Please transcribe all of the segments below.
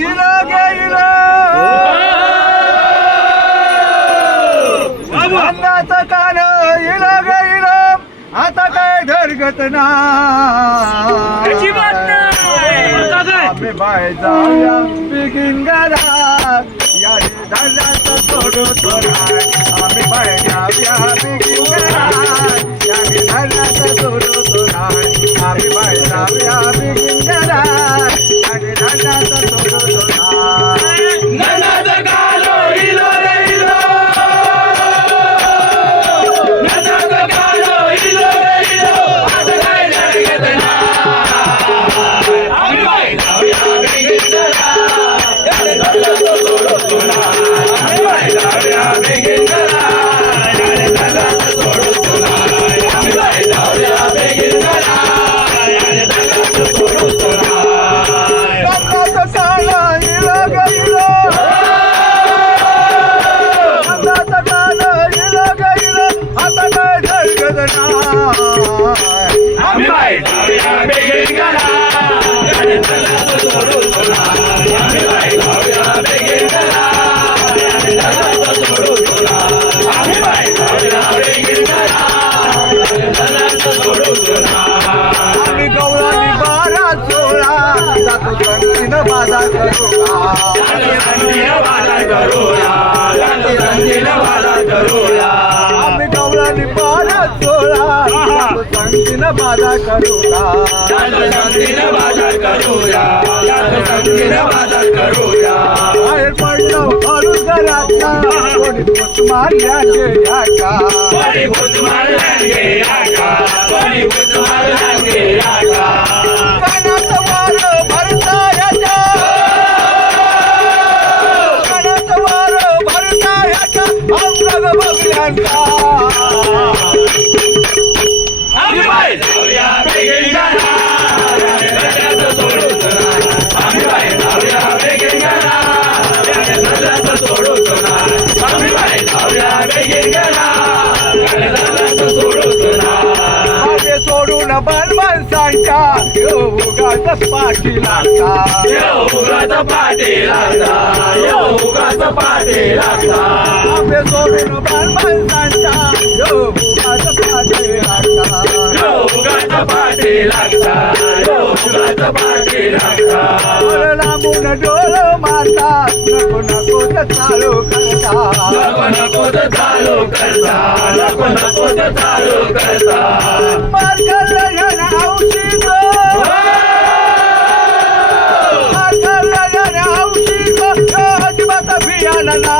इलो गेलो अन्नाचं कान इलो गेलो आता काय धरगत ना आम्ही बाय जाऊया बिगिंगाला याने धरल्याचं सोडू थोडा आम्ही बाय जाऊया बिगिंगाला याने धरल्याचं सोडू थोडा आम्ही बाय जाऊया बिगिंगाला याने धरल्याचं सोडू थोडा नन्नाचं कानो इलो रे इलो नन्नाचं कानो इलो रे इलो आता काय धरगत ना आम्ही बाय जाऊया बिगिंगाला याने धरल्याचं सोडू थोडा आम्ही बाय जाऊया बिगिंगाला याने धरल्याचं सोडू थोडा आम्ही बाय जाऊया बिगिंगाला याने धरल्याचं सोडू थोडा अन्नाचं कान इलो गेलो अन्नाचं कान इलो गेलो आता काय धरगत ना आम्ही बाय जाऊया बिगिंगाला याने धरल्याचं सोडू थोडा आम्ही बाय जाऊया बिगिंगाला याने धरल्याचं सोडू थोडा आम्ही बाय जाऊया बिगिंगाला याने धरल्याचं सोडू थोडा आम्ही गौरानी 12-16 जातो संगीन बाजार करूया आम्ही गौरानी 12-16 जातो संगीन बाजार करूया बाहेर पडलो घरून घरातला कोणी पोच मारल्या गेल्या कानात वारं भरतायाच्या कानात वारं भरतायाच्या अंग बघल्यांचा आम्ही बाय जाऊया बिगिंगाला याने धरल्याचं सोडू थोडा आम्ही बाय जाऊया बिगिंगाला याने धरल्याचं सोडू थोडा आम्ही बाय जाऊया बिगिंगाला याने धरल्याचं सोडू थोडा माझे सोडून बालमाणसांच्या उगाच पाठी लागता उगाच पाठी लागता उगाच पाठी लागता आपले सोडून बालमाणसांच्या उगाच पाठी लागता उगाच पाठी लागता उगाच पाठी लागता लांबून डोळ मारता नको नको चालू करता नको नको चालू करता नको नको चालू करता मार्गाला याला हौशी गो मार्गाला याला हौशी गो अजिबात भियाना ना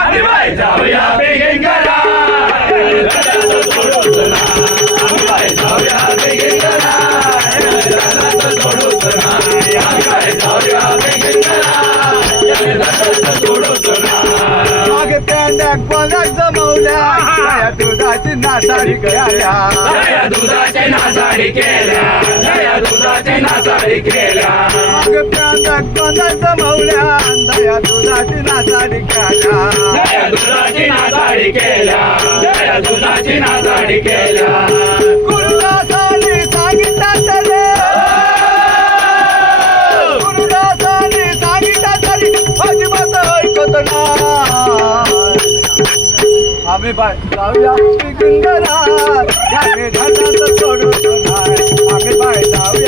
आम्ही बाय जाऊया बिगिंगाला याने धरल्याचं सोडू थोडा आम्ही बाय जाऊया बिगिंगाला याने धरल्याचं सोडू थोडा आम्ही बाय जाऊया बिगिंगाला याने धरल्याचं सोडू थोडा मागे प्यांड्या कोणाक जमवल्या या दुधाची नासाडी गया दया दुधाची नासाडी केल्या दया दुधाची नासाडी केल्या मागे प्यांड्या कोणाक जमवल्या दया दुधाची नासाडी गया दया दुधाची नासाडी केल्या दया दुधाची नासाडी केल्या गुरुदासाने सांगितलं तरी गुरुदासाने सांगितलं तरी अजिबात ऐकत नाही आम्ही बाय जाऊया बिगिंगाला याने धरल्याचं सोडून नाही आम्ही बाय जाऊया